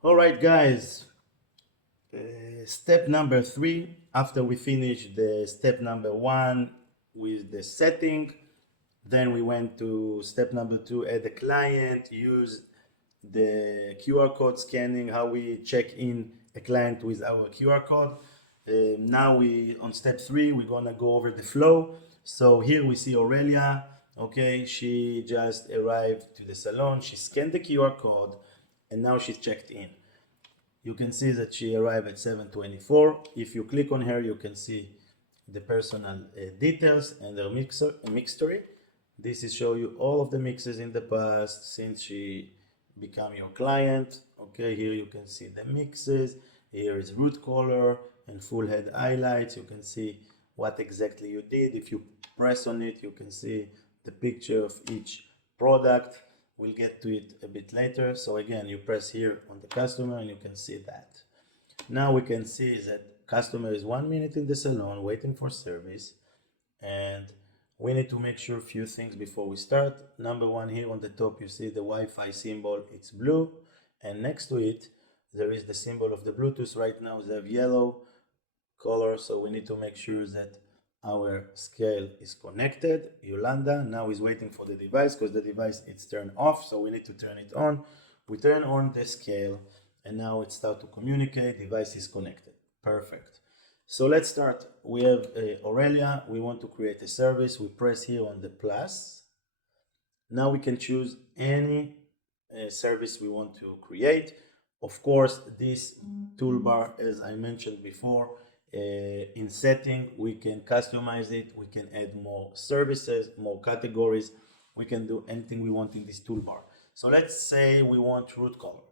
All right, guys. Step number 3, after we finish the step number 1 with the setting, then we went to step number 2, add a client, use the QR code scanning, how we check in a client with our QR code. Now we on step 3, we're gonna go over the flow. So here we see Aurelia. Okay, she just arrived to the salon, she scanned the QR code, and now she's checked in. You can see that she arrived at 7:24. If you click on her, you can see the personal details and her mixtory. This is show you all of the mixes in the past since she become your client. Okay, here you can see the mixes. Here is root color and full head highlights. You can see what exactly you did. If you press on it, you can see the picture of each product. We'll get to it a bit later. So again, you press here on the customer and you can see that. Now we can see that customer is 1 minute in the salon waiting for service, and we need to make sure a few things before we start. Number one, here on the top you see the Wi-Fi symbol, it's blue, and next to it there is the symbol of the Bluetooth. Right now they have yellow color, so we need to make sure that our scale is connected. Yolanda now is waiting for the device because the device is turned off, so we need to turn it on. We turn on the scale and now it starts to communicate. Device is connected. Perfect. So let's start. We have Aurelia. We want to create a service. We press here on the plus. Now we can choose any service we want to create. Of course, this toolbar, as I mentioned before, in setting, we can customize it. We can add more services, more categories. We can do anything we want in this toolbar. So let's say we want root color.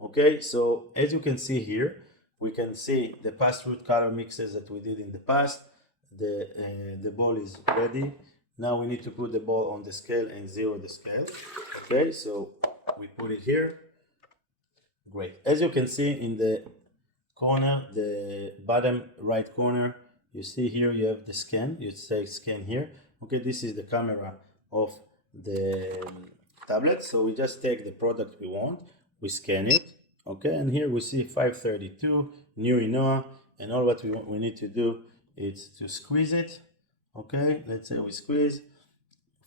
Okay, so as you can see here, we can see the past root color mixes that we did in the past. The ball is ready. Now we need to put the ball on the scale and zero the scale. Okay, so we put it here. Great. As you can see in the corner, the bottom right corner, you see here you have the scan. You say scan here. Okay, this is the camera of the tablet. So we just take the product we want, we scan it. Okay, and here we see 532 new Inoa, and all what we need to do is to squeeze it. Okay, let's say we squeeze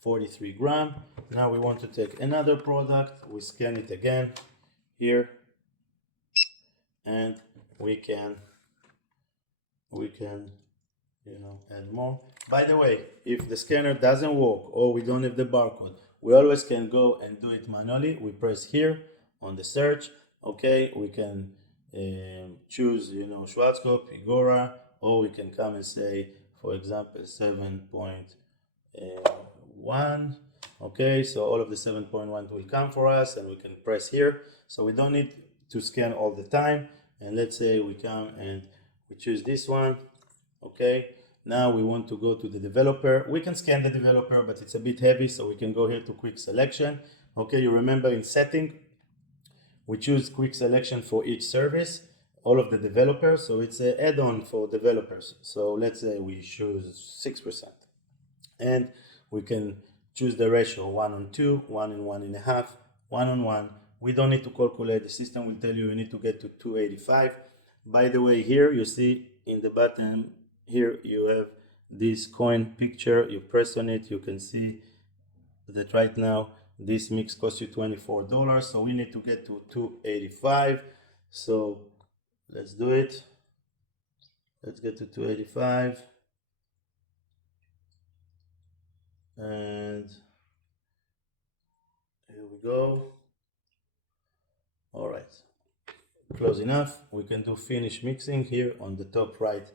43 gram. Now we want to take another product, we scan it again here, and we can add more. By the way, if the scanner doesn't work or we don't have the barcode, we always can go and do it manually. We press here on the search. Okay, we can choose Schwarzkopf, Igora, or we can come and say, for example, 7.1. Okay, so all of the 7.1 will come for us, and we can press here. So we don't need to scan all the time. And let's say we come and we choose this one. Okay, now we want to go to the developer. We can scan the developer, but it's a bit heavy, so we can go here to quick selection. Okay, you remember in setting, we choose quick selection for each service, all of the developers, so it's an add-on for developers. So let's say we choose 6%, and we can choose the ratio 1:2, 1:1.5, 1:1. We don't need to calculate. The system will tell you need to get to 285. By the way, here you see in the bottom here you have this coin picture. You press on it, you can see that right now this mix costs you $24, so we need to get to 285. So let's do it. Let's get to 285, and here we go. All right, close enough. We can do finish mixing here on the top right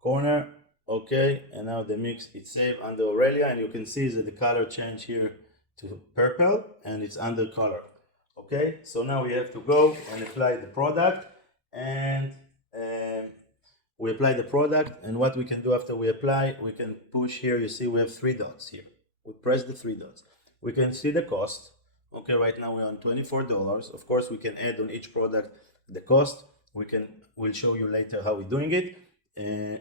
corner. Okay, and now the mix is saved under Aurelia, and you can see that the color change here to purple, and it's under color. Okay, so now we have to go and apply the product, and we apply the product, and what we can do after we apply, we can push here. You see we have 3 dots here. We press the 3 dots. We can see the cost. Okay, right now we're on $24. Of course, we can add on each product the cost. We'll show you later how we're doing it.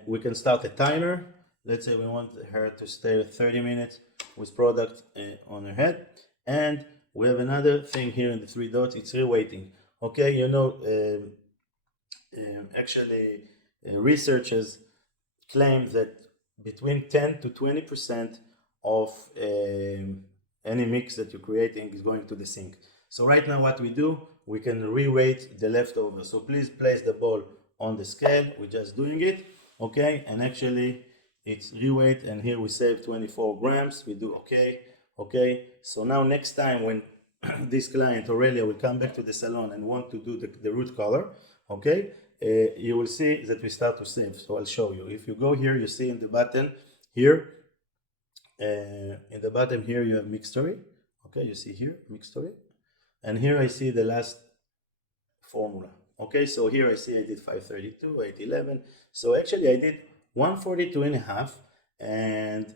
We can start a timer. Let's say we want her to stay 30 minutes with product on her head. And we have another thing here in the 3 dots. It's reweighting. Okay, you know, actually, researchers claim that between 10 to 20% of any mix that you're creating is going to the sink. So right now what we do, we can re-weight the leftover. So please place the ball on the scale. We're just doing it, okay? And actually it's re-weight, and here we save 24 grams. We do okay, okay? So now next time when this client Aurelia will come back to the salon and want to do the root color, okay, you will see that we start to save. So I'll show you. If you go here, you see in the button here, in the bottom here you have mixtory. Okay, you see here mixtory, and here I see the last formula. Okay, so here I see I did 532, 811. So actually I did 142 and a half, and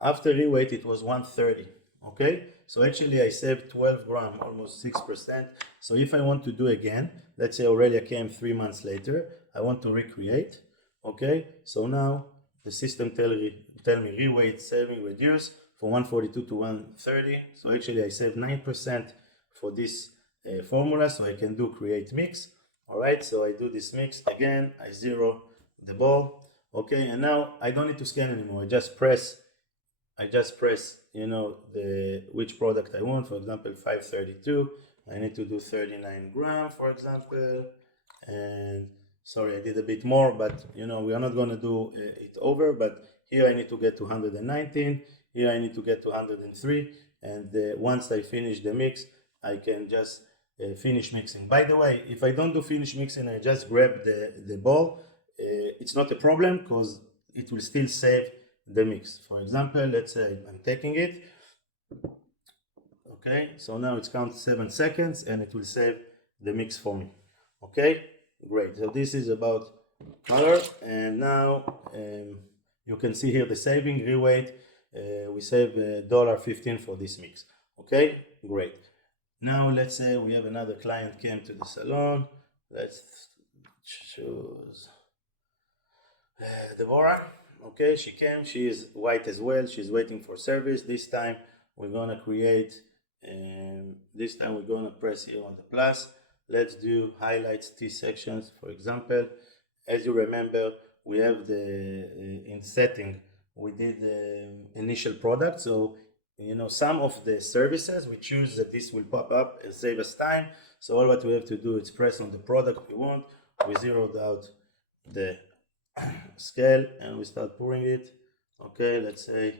after reweight it was 130. Okay, so actually I saved 12 gram, almost 6%. So if I want to do again, let's say Aurelia came 3 months later, I want to recreate. Okay, so now the system tell me reweight saving reduce from 142 to 130. So actually I saved 9% for this formula, so I can do create mix. All right, so I do this mix again, I zero the ball. Okay, and now I don't need to scan anymore. I just press, you know, the which product I want. For example, 532. I need to do 39 gram, for example. And sorry, I did a bit more, but you know, we are not going to do it over. But here I need to get to 119. Here I need to get to 103. And once I finish the mix, I can just finish mixing. By the way, if I don't do finish mixing, I just grab the ball. It's not a problem because it will still save the mix. For example, let's say I'm taking it. Okay, so now it's counts 7 seconds and it will save the mix for me. Okay, great. So this is about color, and now you can see here the saving reweight. We save $1.15 for this mix. Okay, great. Now let's say we have another client came to the salon. Let's choose Deborah. Okay, she came, she is white as well, she's waiting for service. This time we're gonna create, this time we're gonna press here on the plus. Let's do highlights T sections, for example. As you remember, we have the, in setting, we did the initial product. So, you know, some of the services, we choose that this will pop up and save us time. So all what we have to do is press on the product we want. We zeroed out the scale and we start pouring it. Okay, let's say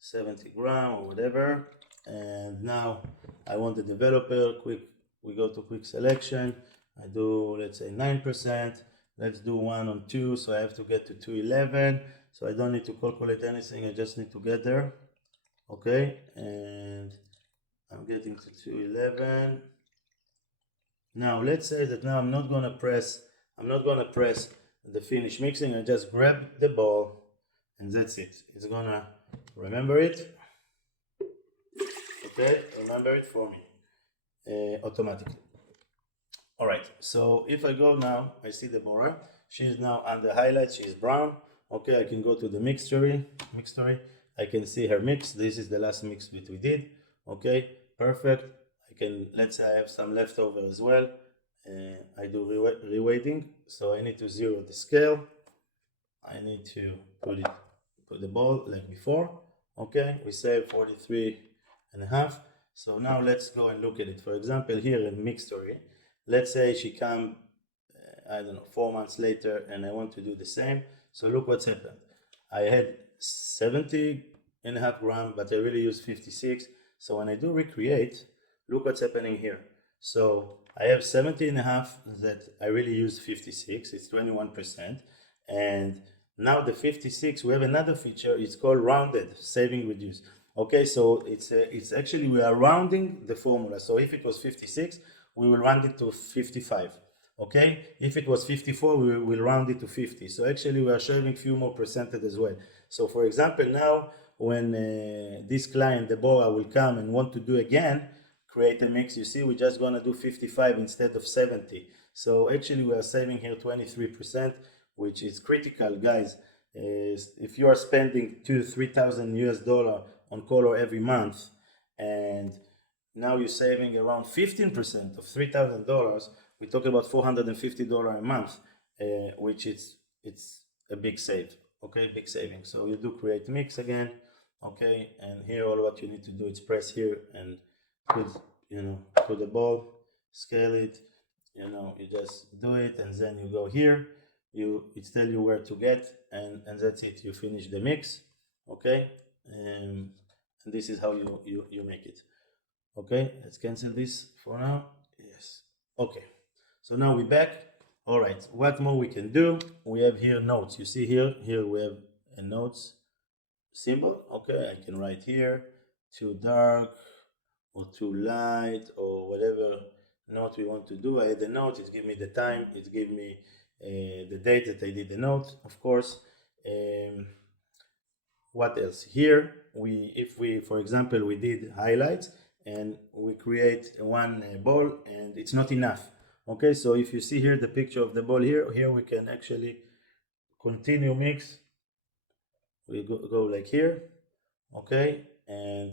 70 gram or whatever. And now I want the developer quick. We go to quick selection. I do, let's say 9%. Let's do 1 on 2. So I have to get to 211. So I don't need to calculate anything. I just need to get there. Okay, and I'm getting to 211. Now let's say that now I'm not gonna press the finish mixing. I just grab the ball and that's it. It's gonna remember it. Okay, remember it for me automatically. All right, so if I go now, I see Deborah. She's now under highlights. She's brown. Okay, I can go to the mixtory. I can see her mix. This is the last mix that we did. Okay, perfect. I can, let's say I have some leftover as well. I do reweighting, so I need to zero the scale. I need to put the ball like before. Okay, we save 43 and a half. So now let's go and look at it. For example, here in mixtory, let's say she come, I don't know, 4 months later, and I want to do the same. So look what's happened. I had 70.5 grams, but I really used 56. So when I do recreate, look what's happening here. So I have 70.5 that I really use 56. It's 21%. And now the 56, we have another feature. It's called rounded, saving reduce. Okay, so it's actually, we are rounding the formula. So if it was 56, we will round it to 55. Okay, if it was 54, we will round it to 50. So actually we are shaving a few more percentage as well. So for example, now when this client, Deborah, will come and want to do again, create a mix, you see, we're just gonna do 55 instead of 70. So actually we are saving here 23%, which is critical, guys. If you are spending $2,000-3,000 US on color every month, and now you're saving around 15% of $3,000, we talk about $450 a month, which it's a big save. Okay, big saving. So you do create mix again. Okay, and here all what you need to do is press here and put, put the ball, scale it. You just do it, and then you go here. It tell you where to get, and that's it. You finish the mix. Okay, and this is how you make it. Okay, let's cancel this for now. Yes. Okay, so now we're back. All right, what more we can do? We have here notes. You see here we have a notes symbol. Okay, I can write here too dark or too light or whatever note we want to do. I add the note, it gives me the time, it gives me the date that I did the note, of course. What else? Here, if we, for example, we did highlights and we create one ball and it's not enough. Okay, so if you see here the picture of the ball here we can actually continue mix. We go like here, okay, and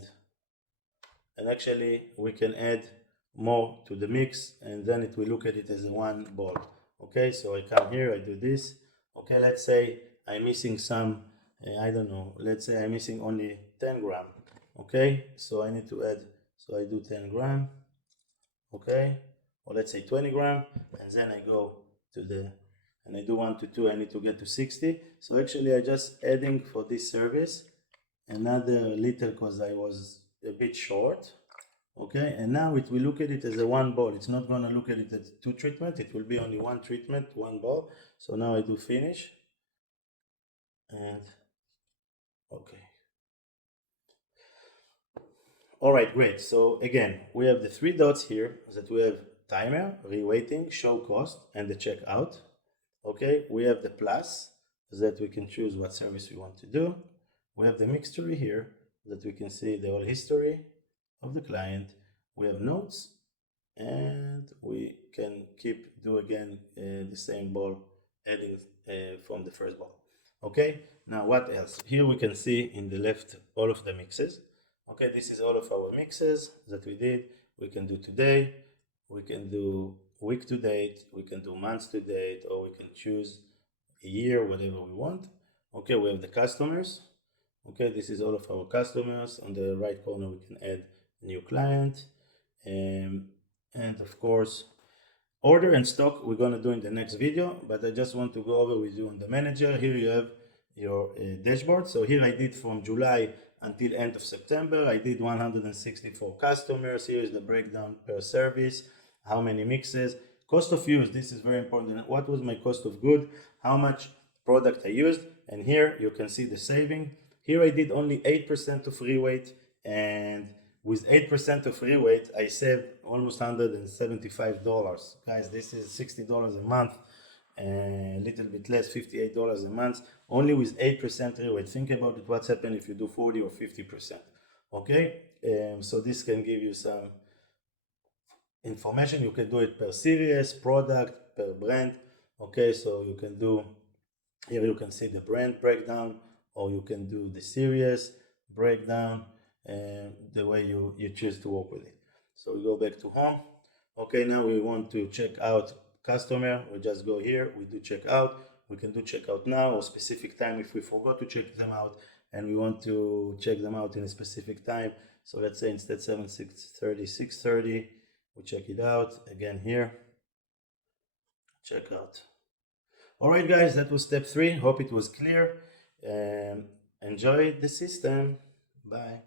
actually we can add more to the mix, and then it will look at it as one ball. Okay, so I come here, I do this. Okay, let's say I'm missing some, I don't know, let's say I'm missing only 10 gram. Okay, so I need to add, so I do 10 gram. Okay, or let's say 20 gram, and then I go to the, and I do 1 to 2, I need to get to 60. So actually I just adding for this service another little, because I was a bit short. Okay, and now it will look at it as a one ball. It's not gonna look at it as two treatment. It will be only one treatment, one ball. So now I do finish, and okay. All right, great. So again, we have the three dots here that we have timer, reweighting, show cost, and the checkout. Okay, we have the plus that we can choose what service we want to do. We have the mixture here that we can see the whole history of the client. We have notes, and we can do again the same ball, adding from the first ball. Okay, now what else? Here we can see in the left all of the mixes. Okay, this is all of our mixes that we did. We can do today, we can do week to date, we can do months to date, or we can choose a year, whatever we want. Okay, we have the customers. Okay, this is all of our customers. On the right corner we can add a new client, and of course order and stock we're going to do in the next video, but I just want to go over with you on the manager. Here you have your dashboard. So here I did from July until end of September. I did 164 customers. Here is the breakdown per service, how many mixes, cost of use. This is very important. What was my cost of good, how much product I used, and here you can see the saving. Here I did only 8% of reweight, and with 8% of reweight, I saved almost $175. Guys, this is $60 a month, a little bit less, $58 a month, only with 8% reweight. Think about it, what's happened if you do 40 or 50%. Okay, so this can give you some information. You can do it per series, product, per brand. Okay, so you can do, here you can see the brand breakdown, or you can do the series breakdown, the way you choose to work with it. So we go back to home. Okay, now we want to check out customer. We just go here, we do checkout. We can do checkout now or specific time if we forgot to check them out and we want to check them out in a specific time. So let's say instead 6:30, 6:30, we check it out again here, checkout. All right, guys, that was step 3. Hope it was clear. Enjoy the system. Bye.